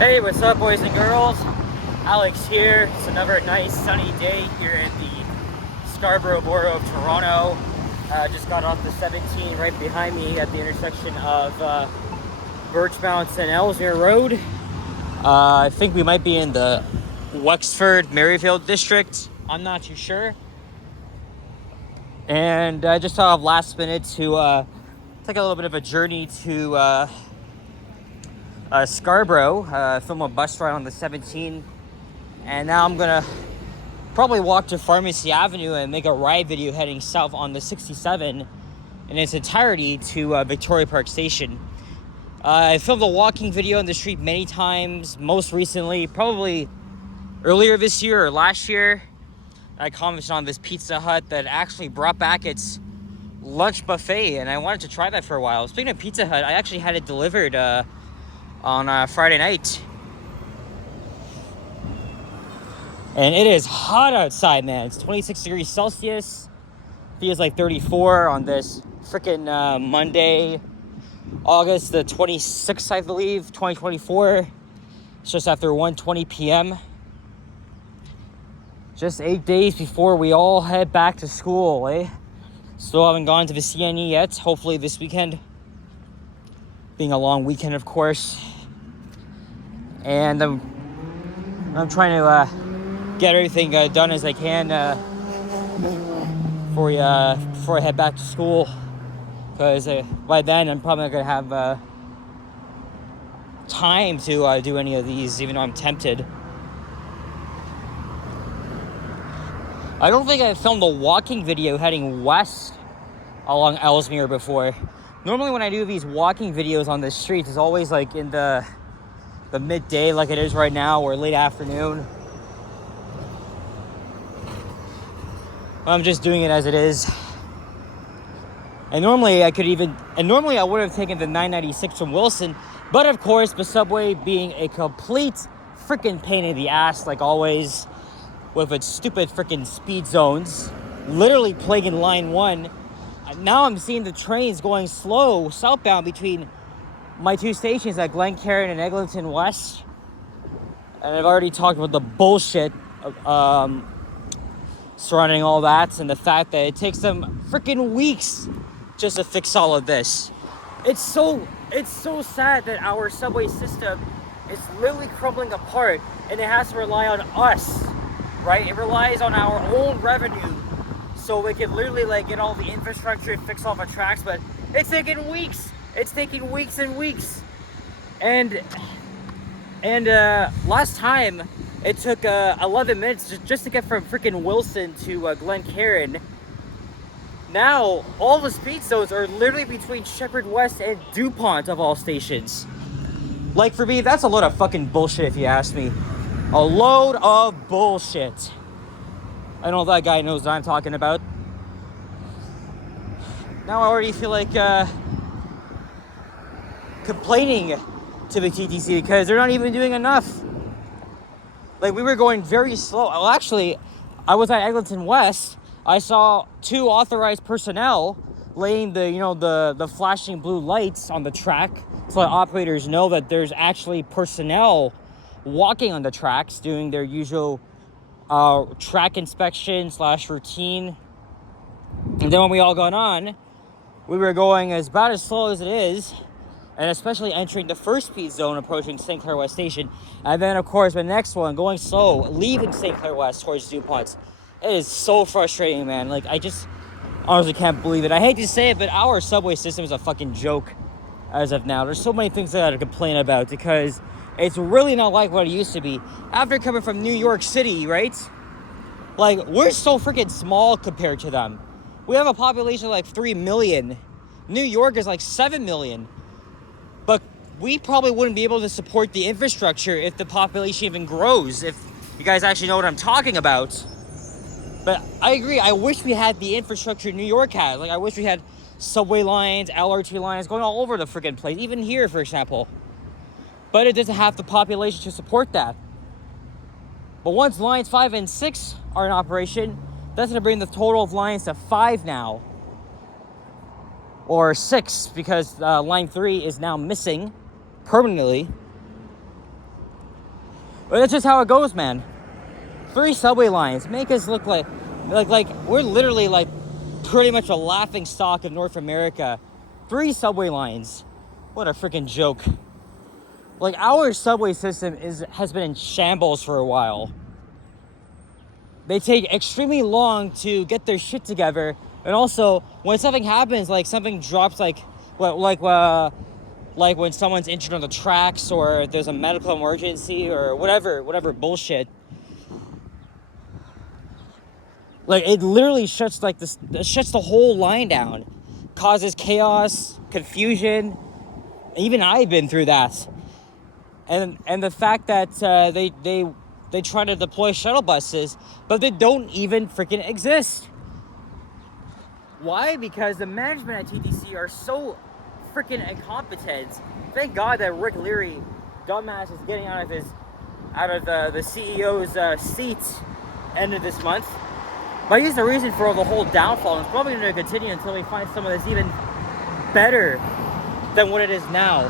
Hey, what's up, boys and girls? Alex here. It's another nice sunny day here at the Scarborough borough of Toronto. Just got off the 17 right behind me at the intersection of Birchmount and Ellesmere Road. I think we might be in the Wexford-Maryvale district. I'm not too sure. And I just thought of last minute to take a little bit of a journey to Scarborough, film a bus ride on the 17, and now I'm gonna probably walk to Pharmacy Avenue and make a ride video heading south on the 67 in its entirety to Victoria Park Station. I filmed a walking video on the street many times, most recently, probably earlier this year or last year. I commented on this Pizza Hut that actually brought back its lunch buffet, and I wanted to try that for a while. Speaking of Pizza Hut, I actually had it delivered on Friday night, and it is hot outside, man. It's 26 degrees Celsius. Feels like 34 on this freaking Monday, August the 26th, I believe, 2024. It's just after 1:20 p.m. Just 8 days before we all head back to school, eh? Still haven't gone to the CNE yet. Hopefully this weekend, being a long weekend, of course. And I'm trying to get everything done as I can before I head back to school, because by then I'm probably not gonna have time to do any of these, even though I'm tempted. I don't think I filmed a walking video heading west along Ellesmere before. Normally when I do these walking videos on the streets, it's always like in the midday like it is right now, or late afternoon. I'm just doing it as it is. And normally I would have taken the 996 from Wilson, but of course the subway being a complete freaking pain in the ass, like always, with its stupid freaking speed zones, literally plaguing line 1. Now I'm seeing the trains going slow southbound between my two stations at Glencairn and Eglinton West. And I've already talked about the bullshit surrounding all that, and the fact that it takes them freaking weeks just to fix all of this. It's so sad that our subway system is literally crumbling apart, and it has to rely on us, right? It relies on our own revenue, so we can literally like get all the infrastructure and fix all the tracks, but it's taking weeks. It's taking weeks and weeks. And last time it took 11 minutes just to get from freaking Wilson to Glencairn. Now all the speed zones are literally between Shepherd West and DuPont, of all stations. Like, for me, that's a load of fucking bullshit, if you ask me. A load of bullshit. I know that guy knows what I'm talking about. Now I already feel like complaining to the TTC because they're not even doing enough. Like, we were going very slow. Well, actually, I was at Eglinton West. I saw 2 authorized personnel laying the flashing blue lights on the track so that operators know that there's actually personnel walking on the tracks doing their usual track inspection / routine. And then when we all got on, we were going as about as slow as it is, and especially entering the first speed zone approaching St. Clair West Station. And then, of course, the next one, going slow, leaving St. Clair West towards DuPont. It is so frustrating, man. Like, I just honestly can't believe it. I hate to say it, but our subway system is a fucking joke as of now. There's so many things that I gotta complain about because it's really not like what it used to be. After coming from New York City, right? Like, we're so freaking small compared to them. We have a population of like 3 million. New York is like 7 million. But we probably wouldn't be able to support the infrastructure if the population even grows, if you guys actually know what I'm talking about. But I agree, I wish we had the infrastructure New York had. Like, I wish we had subway lines, LRT lines going all over the freaking place, even here, for example. But it doesn't have the population to support that. But once lines 5 and 6 are in operation, that's going to bring the total of lines to 5 now. Or 6, because line 3 is now missing permanently. But that's just how it goes, man. 3 subway lines make us look like we're literally like pretty much a laughing stock of North America. 3 subway lines. What a freaking joke. Like, our subway system has been in shambles for a while. They take extremely long to get their shit together, and also when something happens, like something drops, like when someone's injured on the tracks, or there's a medical emergency, or whatever bullshit. Like, it literally shuts the whole line down, causes chaos, confusion. Even I've been through that. And the fact that they try to deploy shuttle buses, but they don't even freaking exist. Why? Because the management at TTC are so freaking incompetent. Thank God that Rick Leary, dumbass, is getting out of the CEO's seat end of this month. But he's the reason for the whole downfall, and it's probably going to continue until we find someone that's even better than what it is now.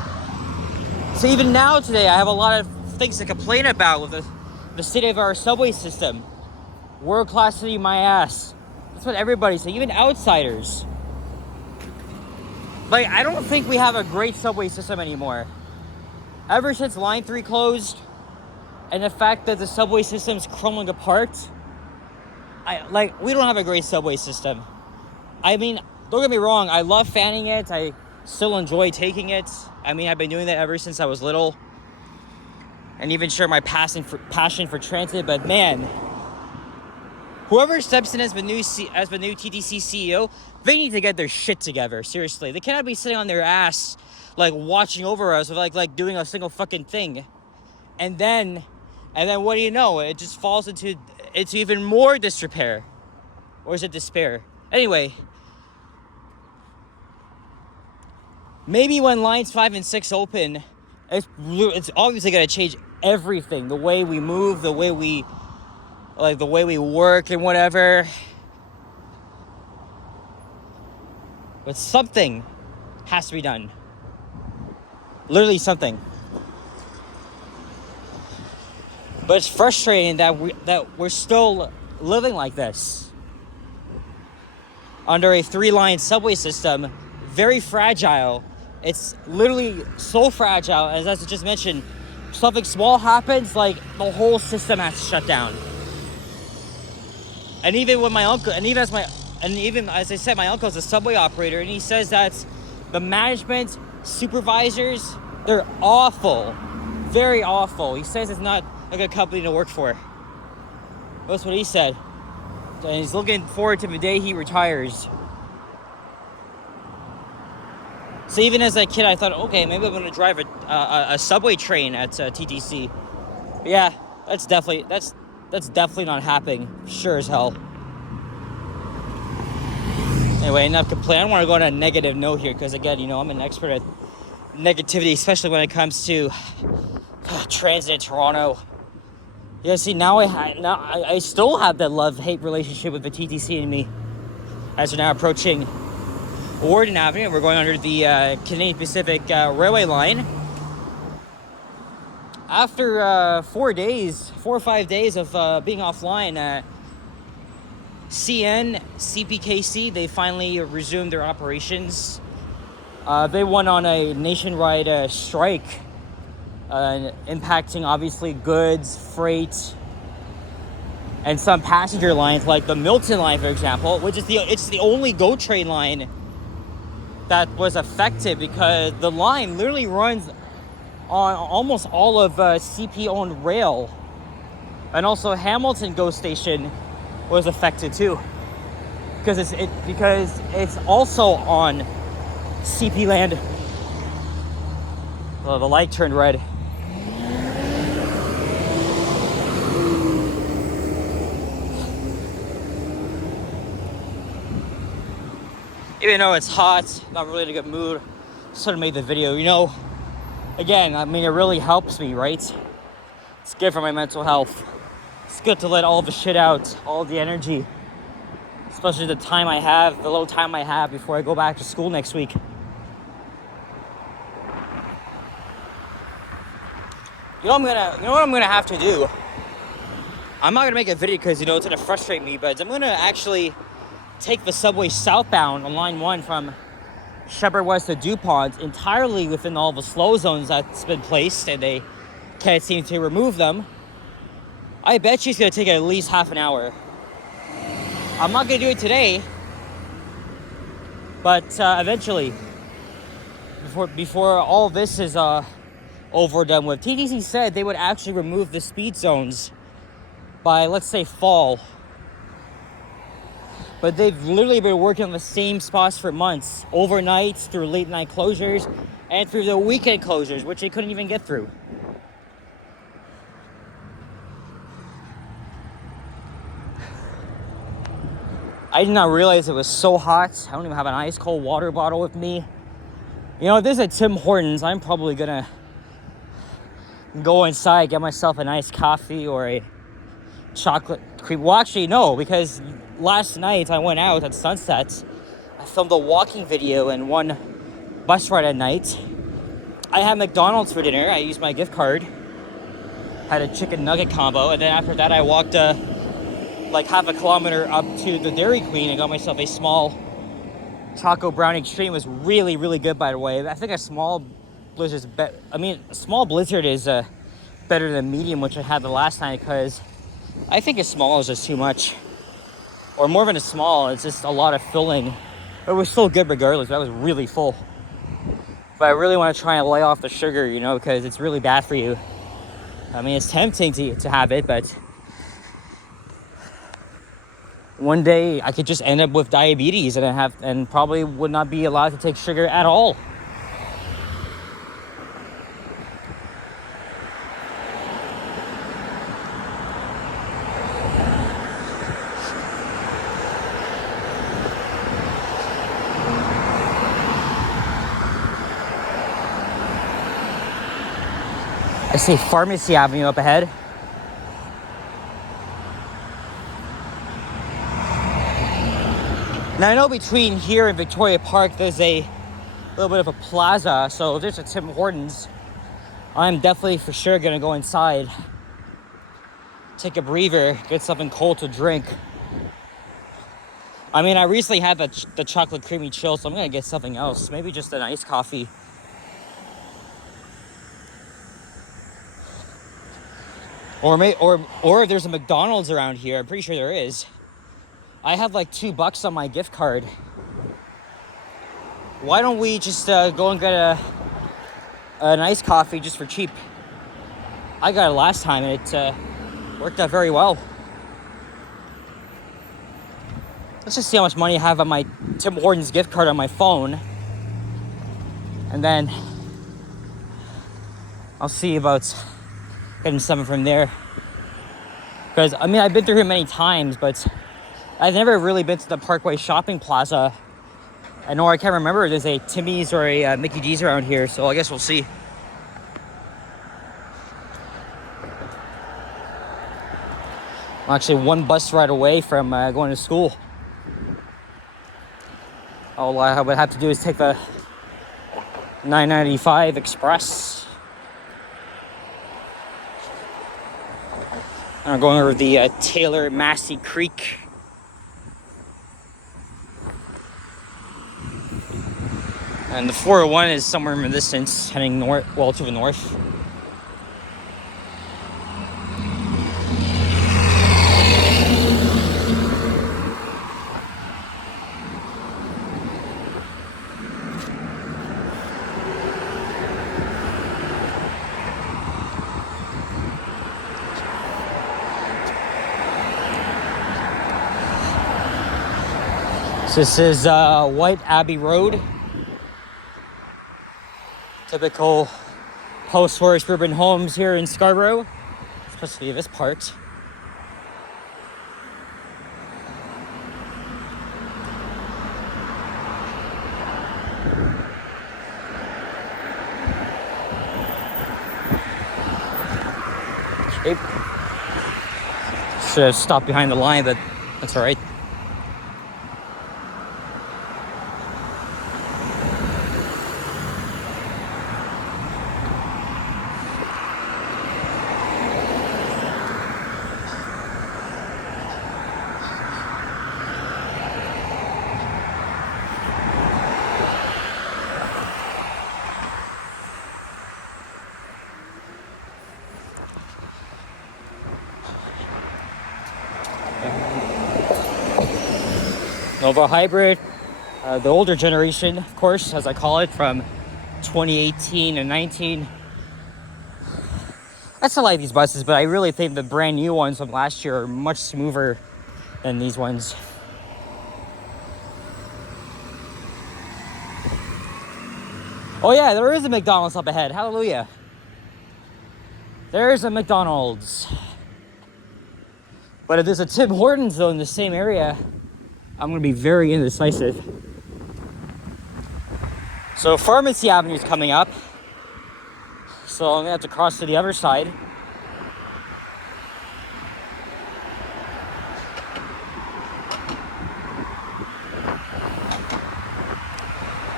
So even now today, I have a lot of things to complain about with the state of our subway system. World class city, my ass. That's what everybody says, even outsiders. Like, I don't think we have a great subway system anymore. Ever since Line 3 closed, and the fact that the subway system's crumbling apart, we don't have a great subway system. I mean, don't get me wrong, I love fanning it. I still enjoy taking it. I mean, I've been doing that ever since I was little, and even share my passion for transit. But man, whoever steps in as the new TTC CEO, they need to get their shit together. Seriously, they cannot be sitting on their ass, like watching over us, like doing a single fucking thing, and then what do you know? It just falls into even more disrepair, or is it despair? Anyway. Maybe when lines 5 and 6 open, it's obviously going to change everything. The way we move, the way we work and whatever. But something has to be done. Literally something. But it's frustrating that we're still living like this. Under a 3-line subway system, very fragile. It's literally so fragile, as I just mentioned, something small happens, like the whole system has to shut down. And even with my uncle, and even as I said, my uncle's a subway operator, and he says that the management, supervisors, they're awful, very awful. He says it's not a good company to work for. That's what he said. And he's looking forward to the day he retires. So even as a kid, I thought, okay, maybe I'm going to drive a subway train at TTC. But yeah, that's definitely not happening. Sure as hell. Anyway, enough complaining. I don't want to go on a negative note here because, again, I'm an expert at negativity, especially when it comes to transit in Toronto. Yeah, see, now I still have that love-hate relationship with the TTC and me, as we're now approaching Warden Avenue, and we're going under the Canadian Pacific Railway line. After 4 or 5 days of being offline, CN, CPKC, they finally resumed their operations. They went on a nationwide strike, impacting obviously goods, freight, and some passenger lines like the Milton line, for example, which is it's the only GO train line that was affected, because the line literally runs on almost all of CP-owned rail, and also Hamilton GO station was affected too, because it's also on CP land. Oh, the light turned red. Even though it's hot, not really in a good mood, sort of made the video, again, I mean, it really helps me, right? It's good for my mental health. It's good to let all the shit out, all the energy, especially the little time I have before I go back to school next week. You know what I'm gonna have to do? I'm not gonna make a video because it's gonna frustrate me, but I'm gonna actually take the subway southbound on line 1 from Shepherd West to DuPont entirely within all the slow zones that's been placed, and they can't seem to remove them. I bet you it's gonna take at least half an hour. I'm not gonna do it today, but eventually, before all this is over done with. TTC said they would actually remove the speed zones by, let's say, fall. But they've literally been working on the same spots for months, overnight, through late night closures, and through the weekend closures, which they couldn't even get through. I did not realize it was so hot. I don't even have an ice cold water bottle with me. If there's a Tim Hortons, I'm probably gonna go inside, get myself a nice coffee or a chocolate cream. Well, actually, no, because last night I went out at sunset. I filmed a walking video and one bus ride at night. I had McDonald's for dinner. I used my gift card. Had a chicken nugget combo, and then after that I walked like half a kilometer up to the Dairy Queen and got myself a small Choco Brown Extreme. It was really, really good, by the way. I think a small blizzard is a small blizzard is better than medium, which I had the last time, because I think a small is just too much. Or more than a small, it's just a lot of filling. It was still good regardless. I was really full. But I really want to try and lay off the sugar, because it's really bad for you. It's tempting to have it, but one day I could just end up with diabetes and probably would not be allowed to take sugar at all. I see Pharmacy Avenue up ahead. Now I know between here and Victoria Park there's a little bit of a plaza, so if there's a Tim Hortons, I'm definitely for sure gonna go inside, take a breather, get something cold to drink. I recently had the chocolate creamy chill, so I'm gonna get something else, maybe just an iced coffee. Or if there's a McDonald's around here, I'm pretty sure there is. I have like $2 on my gift card. Why don't we just go and get an iced coffee just for cheap? I got it last time and it worked out very well. Let's just see how much money I have on my Tim Hortons gift card on my phone. And then I'll see about getting something from there. Because, I've been through here many times, but I've never really been to the Parkway Shopping Plaza. I can't remember if there's a Timmy's or a Mickey D's around here, so I guess we'll see. I'm actually one bus ride away from going to school. All I would have to do is take the 995 Express. I'm going over the Taylor Massey Creek. And the 401 is somewhere in the distance, heading north, to the north. So this is White Abbey Road. Typical post-war suburban homes here in Scarborough, especially this part. Okay. Should have stopped behind the line, but that's all right. Nova Hybrid, the older generation, of course, as I call it, from 2018 and 19. I still like these buses, but I really think the brand new ones from last year are much smoother than these ones. Oh yeah, there is a McDonald's up ahead. Hallelujah. There's a McDonald's. But if there's a Tim Hortons though in the same area, I'm gonna be very indecisive. So Pharmacy Avenue is coming up. So I'm gonna have to cross to the other side.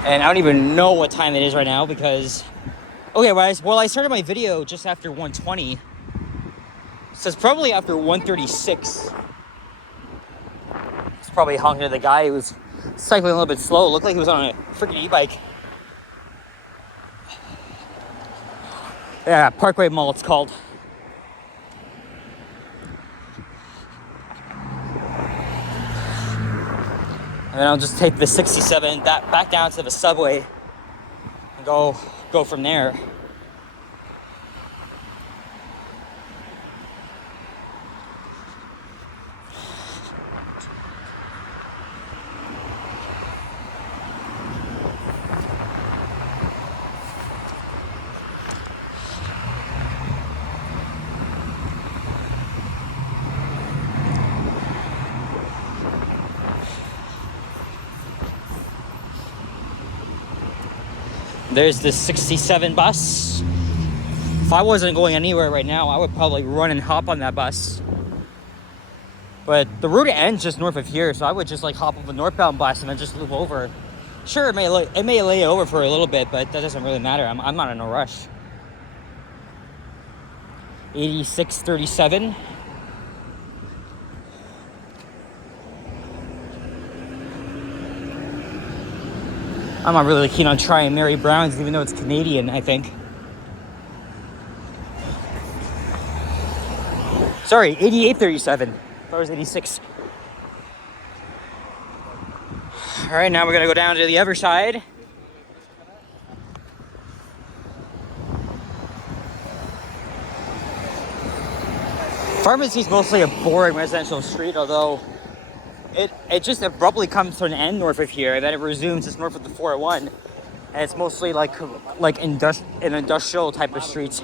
And I don't even know what time it is right now because, okay, well, I started my video just after 1:20. So it's probably after 1:36. It's probably honking at the guy who was cycling a little bit slow. It looked like he was on a freaking e-bike. Yeah, Parkway Mall it's called. And then I'll just take the 67 back down to the subway and go from there. There's this 67 bus. If I wasn't going anywhere right now, I would probably run and hop on that bus. But the route ends just north of here, so I would just like hop on the northbound bus and then just loop over. Sure, it may lay over for a little bit, but that doesn't really matter. I'm not in a rush. 8637. I'm not really keen on trying Mary Brown's, even though it's Canadian, I think. Sorry, 8837. That was 86. All right, now we're gonna go down to the other side. Pharmacy is mostly a boring residential street, although it just abruptly comes to an end north of here, and then it resumes just north of the 401, and it's mostly like an industrial type of street.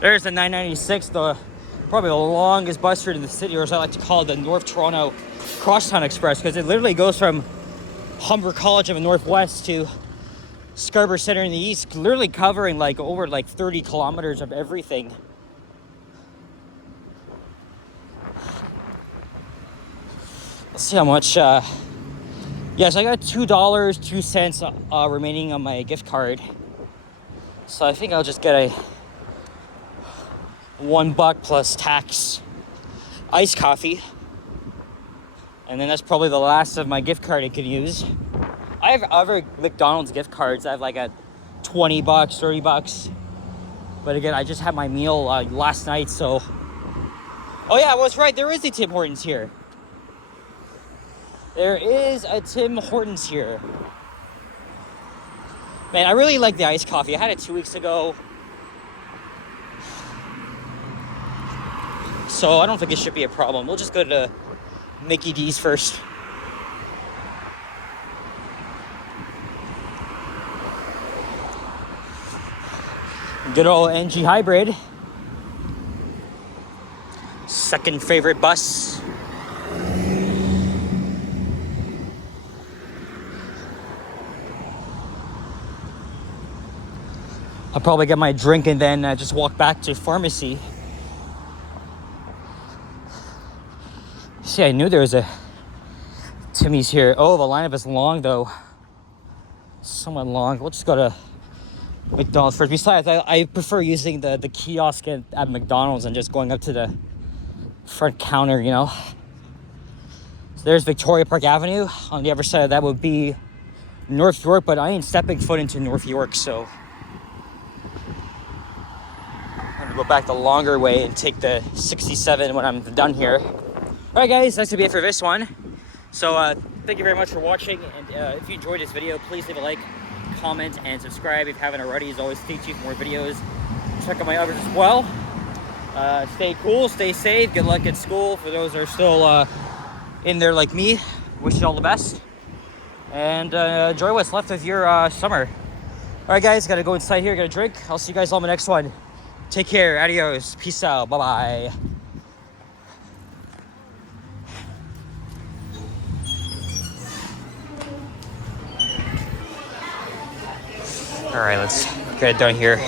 There's the 996, probably the longest bus route in the city, or as I like to call it, the North Toronto Crosstown Express, because it literally goes from Humber College in the northwest to Scarborough Centre in the east, literally covering over 30 kilometers of everything. Let's see how much. Yes, I got $2.02 remaining on my gift card. So I think I'll just get a $1 plus tax iced coffee. And then that's probably the last of my gift card I could use. I have other McDonald's gift cards. I have like a $20, $30. But again, I just had my meal last night, so. Oh yeah, I was right. There is a Tim Hortons here. There is a Tim Hortons here. Man, I really like the iced coffee. I had it 2 weeks ago. So I don't think it should be a problem. We'll just go to Mickey D's first. Good old NG Hybrid. Second favorite bus. I'll probably get my drink and then just walk back to pharmacy. See, I knew there was a Timmy's here. Oh, the lineup is long though. Somewhat long. We'll just go to McDonald's first. Besides, I prefer using the kiosk at McDonald's and just going up to the front counter, you know. So there's Victoria Park Avenue. On the other side of that would be North York, but I ain't stepping foot into North York, so I'm gonna go back the longer way and take the 67 when I'm done here. Alright guys, that's gonna be it for this one. So thank you very much for watching, and if you enjoyed this video, please leave a like, comment, and subscribe if you haven't already. As always, stay tuned for more videos. Check out my others as well. Stay cool, stay safe, good luck at school for those that are still in there like me. Wish you all the best, and enjoy what's left of your summer. All right, guys, gotta go inside here, gotta drink. I'll see you guys all in the next one. Take care, adios, peace out, bye-bye. All right, let's get it done here.